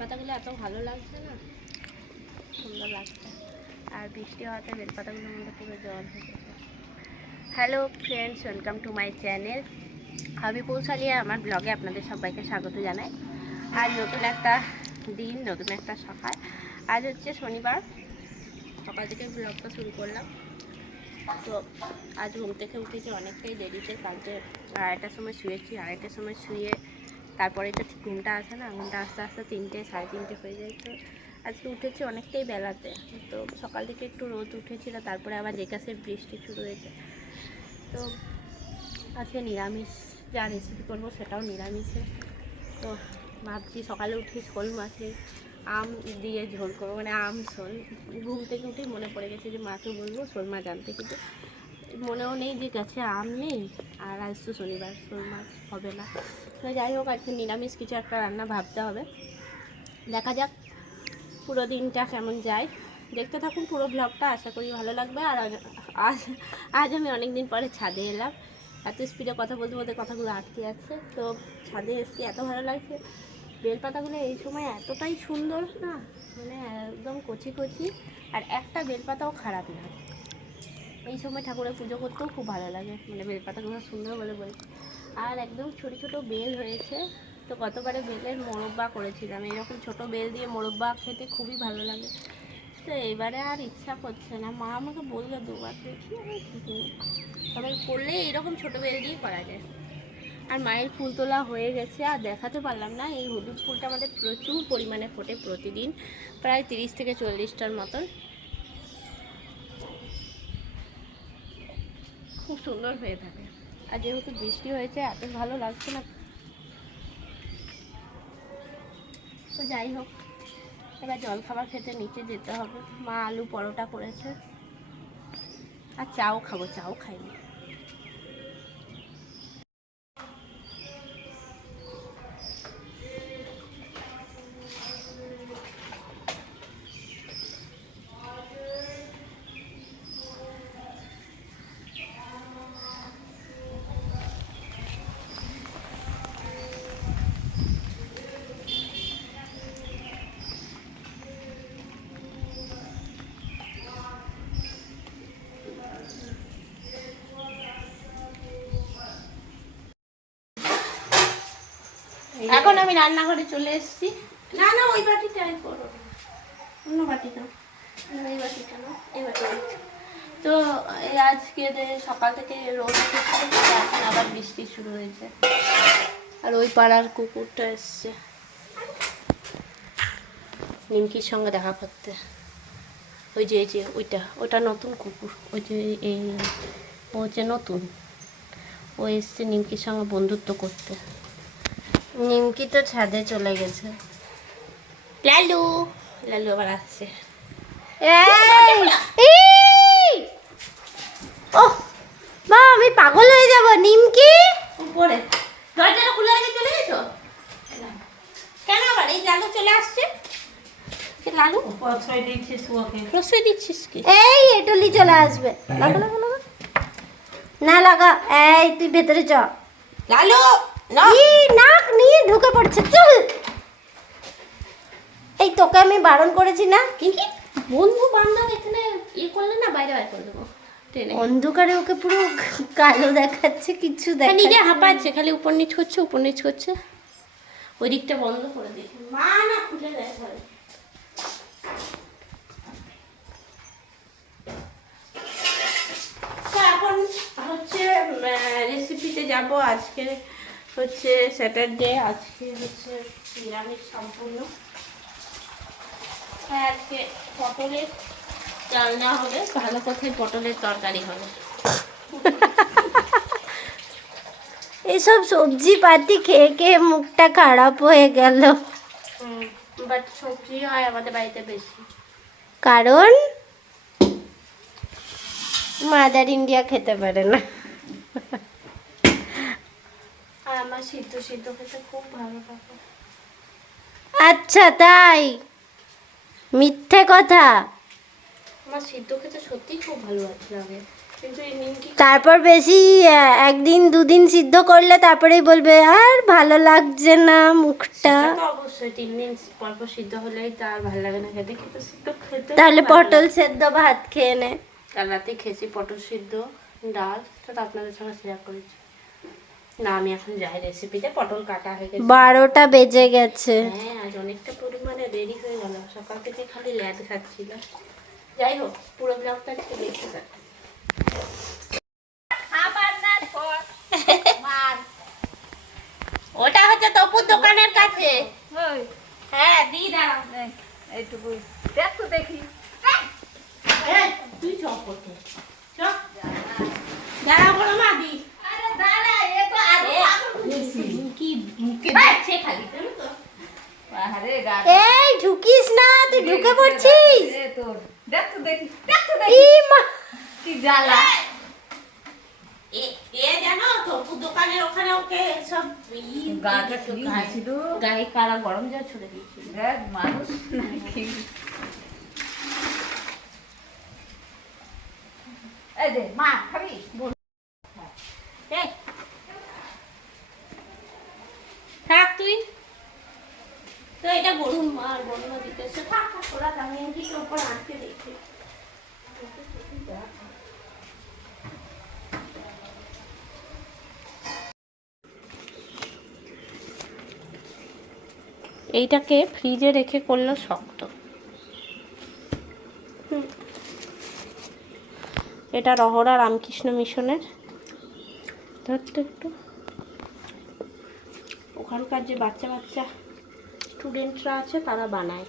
বেলপাতাগুলো এত ভালো লাগছে না? সুন্দর লাগছে। আর বৃষ্টি হওয়াতে বেলপাতাগুলোর মধ্যে পুরো জল হয়ে গেছে। Hello friends welcome to my channel আমি পৌঁছালিয়ে আমার ব্লগে আপনাদের সবাইকে স্বাগত জানাই। আজ নতুন একটা দিন, নতুন একটা সকাল। আজ হচ্ছে শনিবার। সকাল থেকে ব্লগটা শুরু করলাম। তো আজ ঘুম থেকে উঠেছি, অনেকটাই দেরিতে কালকে আড়াইটার সময় শুয়েছি। আড়াইটার সময় শুয়ে তারপরে তো ঘুমটা আসে না ঘুমটা আস্তে আস্তে তিনটে, সাড়ে তিনটে হয়ে যায় তো। আজকে উঠেছি অনেকটাই বেলাতে, তো সকাল থেকে একটু রোদ উঠেছিল, তারপরে আবার জেকাসের বৃষ্টি শুরু হয়েছে। তো আজকে নিরামিষ, যা রেসিপি করব সেটাও নিরামিষে। তো ভাবছি সকালে উঠে শোল মাছে আম দিয়ে ঝোল করব মানে আম, শোল। ঘুম থেকে উঠেই মনে পড়ে গেছে যে মাকে বলব শোল মাছ আনতে কিন্তু মনেও নেই যে গেছে আম নেই আর আজ তো শনিবার মাছ হবে না। তো যাই হোক, আজকে নিরামিষ কিছু একটা রান্না ভাবতে হবে। দেখা যাক পুরো দিনটা কেমন যায়। দেখতে থাকুন পুরো ব্লগটা আশা করি ভালো লাগবে। আর আজ- আজ আজ আমি অনেক দিন পরে ছাদে এলাম। এত স্পিডে কথা বলতে বলতে কথাগুলো আটকে যাচ্ছে তো ছাদে এসেছি, এত ভালো লাগছে। বেলপাতাগুলো এই সময় এতটাই সুন্দর না মানে একদম কচি কচি। আর একটা বেলপাতাও খারাপ না। এই সময় ঠাকুরের পুজো করতেও খুব ভালো লাগে। মানে বেল বেলপাতাগুলো সুন্দর বলে বলি। আর একদম ছোট ছোট বেল হয়েছে। তো গতবারে বেলের মোরব্বা করেছিলাম। এরকম ছোট বেল দিয়ে মোরব্বা খেতে খুবই ভালো লাগে। তো এবারে আর ইচ্ছা করছে না। মা আমাকে বলল, দুবার দেখি আমি। তবে করলে এরকম ছোট বেল দিয়ে করা যায়। আর মায়ের ফুল তোলা হয়ে গেছে। আর দেখাতে পারলাম না, এই হলুদ ফুলটা আমাদের প্রচুর পরিমাণে ফোটে প্রতিদিন। প্রায় তিরিশ থেকে চল্লিশটার মতন। খুব সুন্দর হয়ে থাকে। আর যেহেতু বৃষ্টি হয়েছে, এত ভালো লাগছে না। তো যাই হোক, এবার জলখাবার খেতে নিচে যেতে হবে। মা আলু পরোটা করেছে। আর চাও খাব, চাও খাইনি। এখন আমি রান্নাঘরে চলে এসেছি। না না, ওই বাটিটাই করো। অন্য বাটিটা। এই বাটিটা না এই তো আজকে সকাল থেকে রোদ এখন আবার বৃষ্টি শুরু হয়েছে। আর ওই পাড়ার কুকুরটা এসছে। নিমকির সঙ্গে দেখা করতে। ওই যে, এই যে, ওইটা, ওটা নতুন কুকুর। ওই যে, এই ও হচ্ছে নতুন। ও এসছে নিমকির সঙ্গে বন্ধুত্ব করতে। নিমকি তো ছাদে চলে গেছে। লালু লালু আবার আসছে। ও মা আমি পাগল হয়ে যাব নিমকি? উপরে। দরজাটা খুলে রেখে চলে গেছো? কেন আবার? এই লালু চলে আসছে? লালু? প্রশ্রয় দিচ্ছিস কি? এই এটলি চলে আসবে। লাগা লাগা লাগা না লাগা এই তুই ভেতরে চ। লালু! ই নাক নিয়ে ঢুকে পড়ছে চল। এই তোকে আমি বারণ করেছি না? কি বন্ধু বান্ধব এখানে ইয়ে করলে না বাইরে বাইরে করে দেবো অন্ধকারে ওকে পুরো কালো দেখাচ্ছে কিছু হ্যাঁ, নিজে হাঁপাচ্ছে খালি উপর নিচ করছে উপর নিচ করছে ওই দিকটা বন্ধ করে দিয়েছে। মা না খুলে দেয় এখন হচ্ছে রেসিপিতে যাব আজকে। হচ্ছে স্যাটারডে আজকে হচ্ছে নিরামিষ সম্পূর্ণ। হ্যাঁ আজকে পটলের চাল না হবে ভালো কথায় পটলের তরকারি হবে। এসব সবজি পাতি খেয়ে খেয়ে মুখটা খারাপ হয়ে গেল। বাট সবজি হয় আমাদের বাড়িতে বেশি। কারণ মাদার ইন্ডিয়া খেতে পারে না। আর আমার সিদ্ধ সিদ্ধ খেতে খুব ভালো লাগে। আচ্ছা তাই? মিথ্যে কথা? আমার সিদ্ধ খেতে সত্যিই খুব ভালো লাগে। কিন্তু এই নিমকি তারপর বেশি আহ, একদিন দুদিন সিদ্ধ করলে তারপরেই বলবে আর ভালো লাগছে না মুখটা। সেটা তো অবশ্যই তিন দিন পর পর সিদ্ধ হলেই তো আর ভালো লাগে না খেতে। কিন্তু সিদ্ধ খেতে তাহলে ভালো পটল লাগে। সেদ্ধ ভাত খেয়ে নে। কাল রাতে খেয়েছি পটল সিদ্ধ ডাল সেটা আপনাদের সঙ্গে শেয়ার করেছি। না আমি এখন যাই রেসিপিতে পটল কাটা হয়ে গেছে। বারোটা বেজে গেছে। হ্যাঁ আজ অনেকটা পরিমাণে দেরি হয়ে গেল। সকাল থেকে খালি ল্যাদ খাচ্ছিল। যাই হোক পুরো ব্লগটা একটু দেখে যাক ওটা হচ্ছে তপুর দোকানের কাছে। হ্যাঁ দি দাঁড়া এইটুকু দেখ তো দেখি। এই, তুই চপ করতে চপ দাঁড়া বড় মা দি কি মুখে দিচ্ছে খালি জানো তো? আরে গাছ এই ঢুকিস না তুই ঢুকে পড়ছিস এ তোর দেখ তো দেখি দেখ তো দেখি ই মা কি জ্বালা এ এ জানো তপুর দোকানের ওখানে ওকে সব ই গাটা দিয়েছিল, কি গায়ে- হয়েছিল? গায়ে কারা গরম জল ছড়ে দিয়েছিল? দেখ মানুষ। নাকি? এই দে মা খাবি এই, থাক তুই তো এটা গরুর মার বন্য দিতেছে থাক থাক ওরা দামিয়ে দিকে ওপর আটকে রেখে এইটাকে ফ্রিজে রেখে করল শক্ত। এটা রহরা রামকৃষ্ণ মিশনের। ধরতে একটু। ওখানকার যে বাচ্চা বাচ্চা স্টুডেন্টরা আছে তারা বানায়।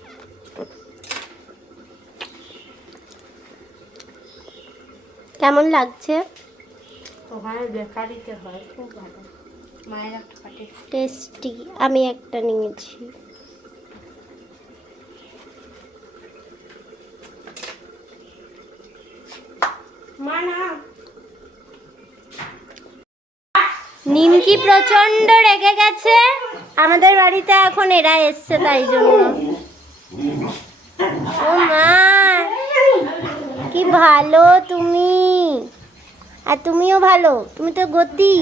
কেমন লাগছে? ওখানে বেকারিতে হয় খুব ভালো। মায়ের একটা টেস্টি। আমি একটা নিয়েছি। নিমকি প্রচণ্ড রেগে গেছে। আমাদের বাড়িতে এখন এরা এসছে তাই জন্য। ও মা, কি ভালো তুমি। আর তুমিও ভালো, তুমি তো গতি।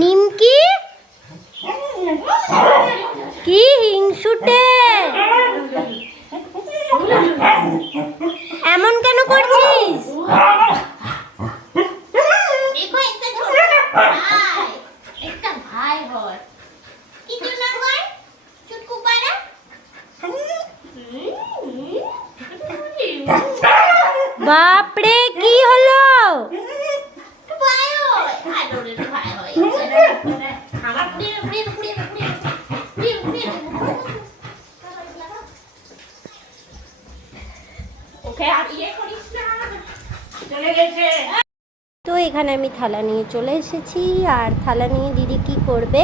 নিমকি? কি হিংসুটে? এমন কেন করছিস? দেখো একটা ছোট ভাই। একটা ভাই হয় কি জন্য হয় চুটকু পাড়া বাপরে কি হলো ভাই হয় আদরের ভাই হয় আমার পুড়িয়ে পুড়িয়ে পুড়িয়ে পুড়িয়ে পুড়িয়ে পুড়িয়ে ওকে আর ইয়ে করিস না চলে গেছে তো এখানে আমি থালা নিয়ে চলে এসেছি। আর থালা নিয়ে দিদি কি করবে?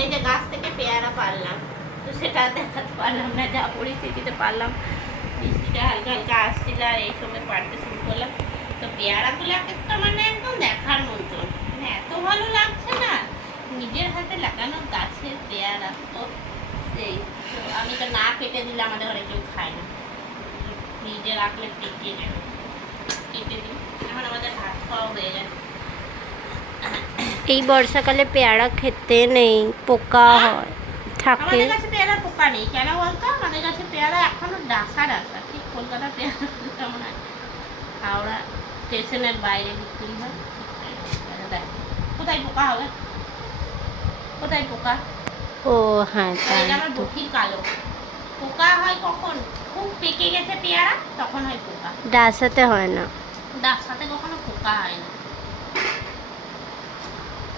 এই যে গাছ থেকে পেয়ারা পারলাম। তো সেটা দেখাতে পারলাম না, যা পরিস্থিতিতে পারলাম। বৃষ্টিটা হালকা হালকা আসছিল আর এই সময় পাড়তে শুরু করলাম। তো পেয়ারাগুলো এক একটা মানে একদম দেখার মতন। মানে এত ভালো লাগছে না। নিজের হাতে লাগানো গাছের পেয়ারা। তো সেই, তো আমি তো না কেটে দিলে আমাদের ঘরে কেউ খায় না। ফ্রিজে রাখলে পেকে যাবে। কেটে দিই। এখন আমাদের ভাত খাওয়া হয়ে গেছে। এই বর্ষাকালে পেয়ারা খেতে নেই পোকা হয় থাকে। আমাদের কাছে পেয়ারা পোকা নেই কেন বলতো? আমাদের কাছে পেয়ারা এখনও ডাসা ডাসা ঠিক কলকাতার পেয়ারা কেমন হয়? হাওড়া স্টেশনের বাইরে বিক্রি হয় কোথায় পোকা হবে? কোথায় পোকা? ও হ্যাঁ আমার তো। কালো। পোকা হয় কখন? খুব পেকে গেছে পেয়ারা তখন হয় পোকা। ডাসাতে হয় না। কখনো পোকা হয় না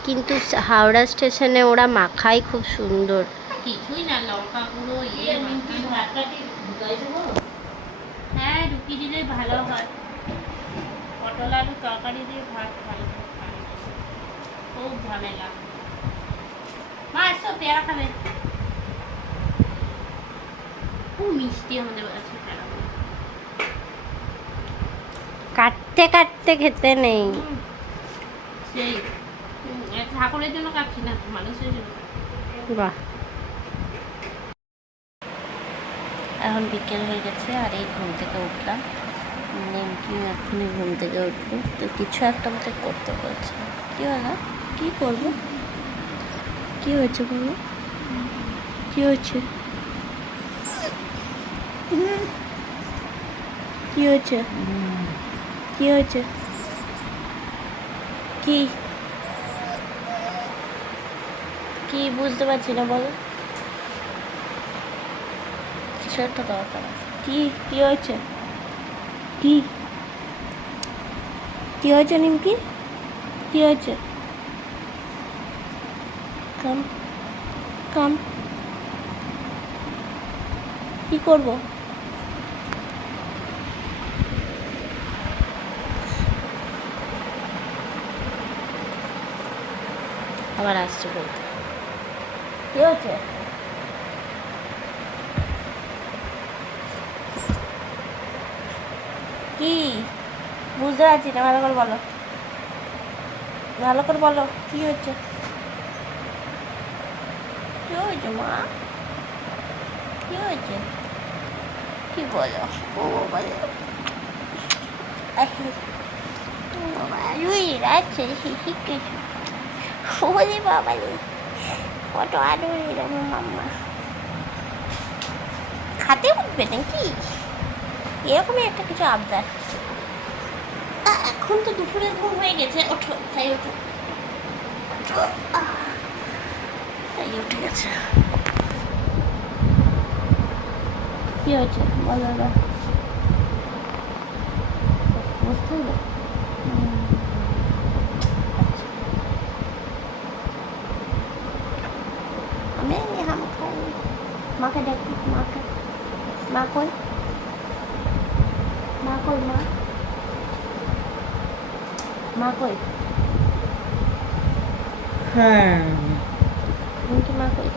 কিন্তু হাওড়া স্টেশনে ওরা মাখায় খুব সুন্দর। কিছুই না লঙ্কা গুঁড়ো ইয়ে হ্যাঁ ঢুকি দিলেই ভালো হয়। পটল আলু তরকারি দিয়ে ভাত ভালো খুব ঝামেলা। মা এসো পেয়ারা খাবে। খুব মিষ্টি আমাদের কাছে পেয়ারাগুলো। কাটতে কাটতে খেতে নেই। সেই ঠাকুরের জন্য কাটছি না মানুষের জন্য বাহ। এখন বিকেল হয়ে গেছে আর এই ঘুম থেকে উঠলাম। নিমকি এখনই ঘুম থেকে উঠবো। তো কিছু একটা আমাকে করতে বলছে। কি হলো? কি করব? কি হয়েছে বলো? কি হয়েছে? কি হয়েছে? কি হয়েছে? কি? কি বুঝতে পারছি না, বলো। কি? কি হয়েছে? কি? কি হয়েছে, নিমকি? কি হয়েছে? কাম কাম। কি করব? আবার আসছে বলতে। কি হচ্ছে কি? বুঝতে পারছি না ভালো করে বলো। ভালো করে বলো কি হচ্ছে কি হয়েছে মা? কি হয়েছে? কি বলো? ও বলো। আছে কিছু ওরে বাবা রে কত আদরের আমার মাম্মা খাতে উঠবে নাকি এরকমই একটা কিছু আবদার এখন তো দুপুরে ঘুম হয়ে গেছে ওঠো তাই ওঠো তাই উঠে গেছে কি হয়েছে বলো বুঝতে হবে হুম। আচ্ছা। আমি হাম খাই মাকে দেখ মাকে মা কই? মা কই মা? মা কই? হ্যাঁ। মা কই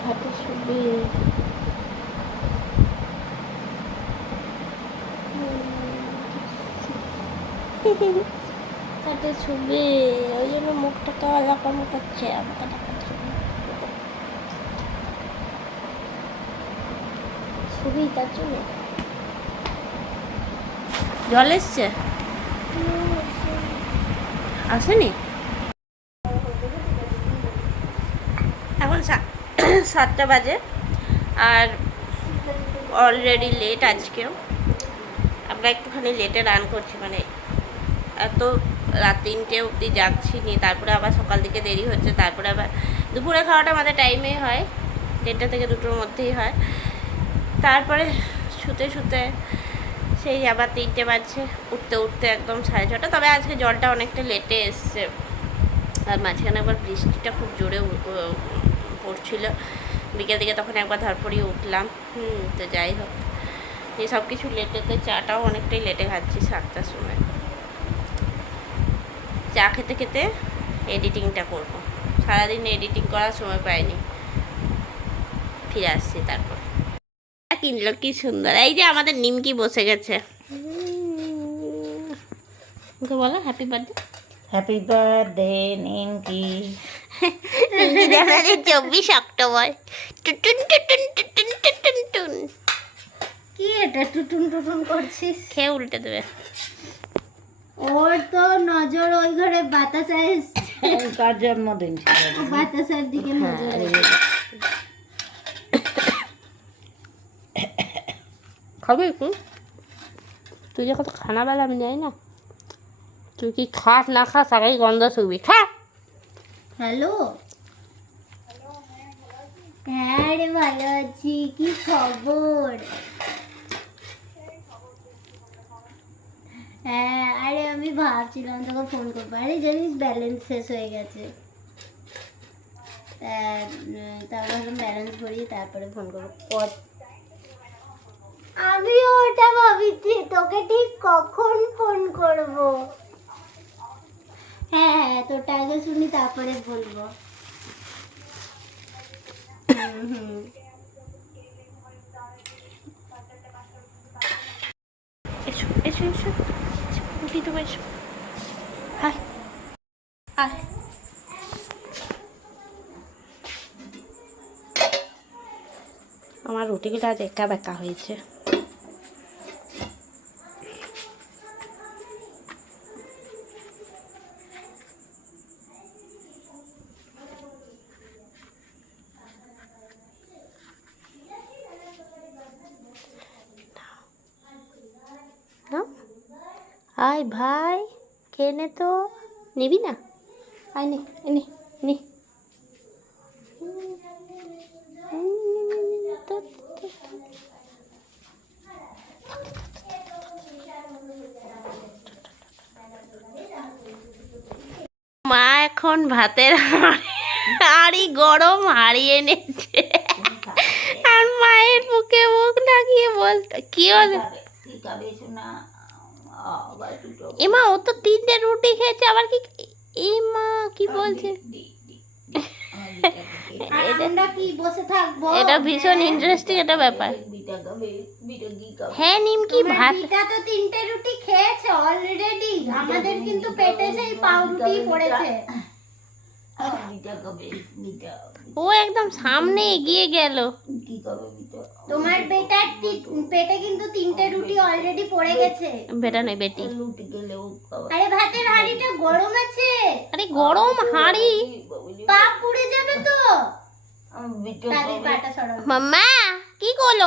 খাটে শুবে শুবে ওই জন্য মুখটা কালা কালো করছে আমাকে দেখাচ্ছে। শুবি তার জন্য? জল এসছে? আসেনি? এখন সাতটা বাজে, আর অলরেডি লেট আজকেও। আমরা একটুখানি লেটে রান করছি মানে এত রাত তিনটে অবধি যাচ্ছি নি তারপরে আবার সকাল দিকে দেরি হচ্ছে, তারপরে আবার দুপুরে খাওয়াটা আমাদের টাইমেই হয়, দেড়টা থেকে দুটোর মধ্যেই হয়। তারপরে শুতে শুতে সেই আবার তিনটে বাজছে, উঠতে উঠতে একদম সাড়ে ছটা, তবে আজকে জলটা অনেকটা লেটে এসছে। আর মাঝখানে আবার বৃষ্টিটা খুব জোরে পড়ছিল। বিকেল দিকে তখন একবার ধরপড়িয়ে উঠলাম, হুম, তো যাই হোক। এই সব কিছু লেটেতে চাটাও অনেকটাই লেটে খাচ্ছি সাতটার সময়। চা খেতে খেতে এডিটিংটা করব। সারাদিন এডিটিং করার সময় পাইনি। ফিরে আসছি তারপর। কিনলো কি সুন্দর। এই যে আমাদের নিমকি বসে গেছে। ওকে বলো happy birthday happy birthday Nimki. চব্বিশ অক্টোবর। টুটুন টুটুন টুটুন টুটুন টুন কি এটা? টুটুন টুটুন করছিস? খেয়ে উল্টে দেবে। ওর তো নজর ওই ঘরে বাতাসা এসছে কার জন্মদিন বাতাসার দিকে হ্যাঁ, নজর। খাবি একটু তুই যখন খানা বেলা আমি যাই না তুই কি খাস না খাস আগে গন্ধ শুবি খা! হ্যালো? হ্যাঁ রে ভালো আছি কি খবর? হ্যাঁ আরে আমি ভাবছিলাম তোকে ফোন করব। আরে জানিস ব্যালেন্স শেষ হয়ে গেছে। তারপর ভাবলাম ব্যালেন্স ভরিয়ে তারপরে ফোন করব। আমিও ওটা ভাবিছি তোকে ঠিক কখন ফোন করব? হ্যাঁ হ্যাঁ তোরটা আগে শুনি তারপরে বলব হুম, হুম। এসো এসো এসো। দিতে পারিস Hi. Hi. আমার রুটিগুলো আজ একা বেকা হয়েছে আয় ভাই খেয়ে নে তো নিবি না? আয় নে নে নে। মা এখন ভাতের হাঁড়ি গরম হারিয়ে এনেছে। আর মায়ের মুখে মুখ লাগিয়ে বলতো কি হলো কি খাবে শোনা আবার দুটো এমা ও তো তিনটে রুটি খেয়েছে আবার কি এমা কি বলছে? এটা ভীষণ ইন্টারেস্টিং একটা ব্যাপার। হ্যাঁ নিমকি ভাত। বিটা তো তিনটে রুটি খেয়েছে অলরেডি আমাদের কিন্তু পেটে সেই পাউরুটি পড়েছে। ও একদম সামনে এগিয়ে গেল। কি বিটা তোমার বেটার পেটে কিন্তু তিনটে রুটি। অলরেডি পড়ে গেছে। বেটা নয় বেটি। রুটি গেলেও খাবে আরে ভাতের হাঁড়িটা গরম আছে। আরে গরম হাঁড়ি। পা পুড়ে যাবে তো। মাম্মা কি করল?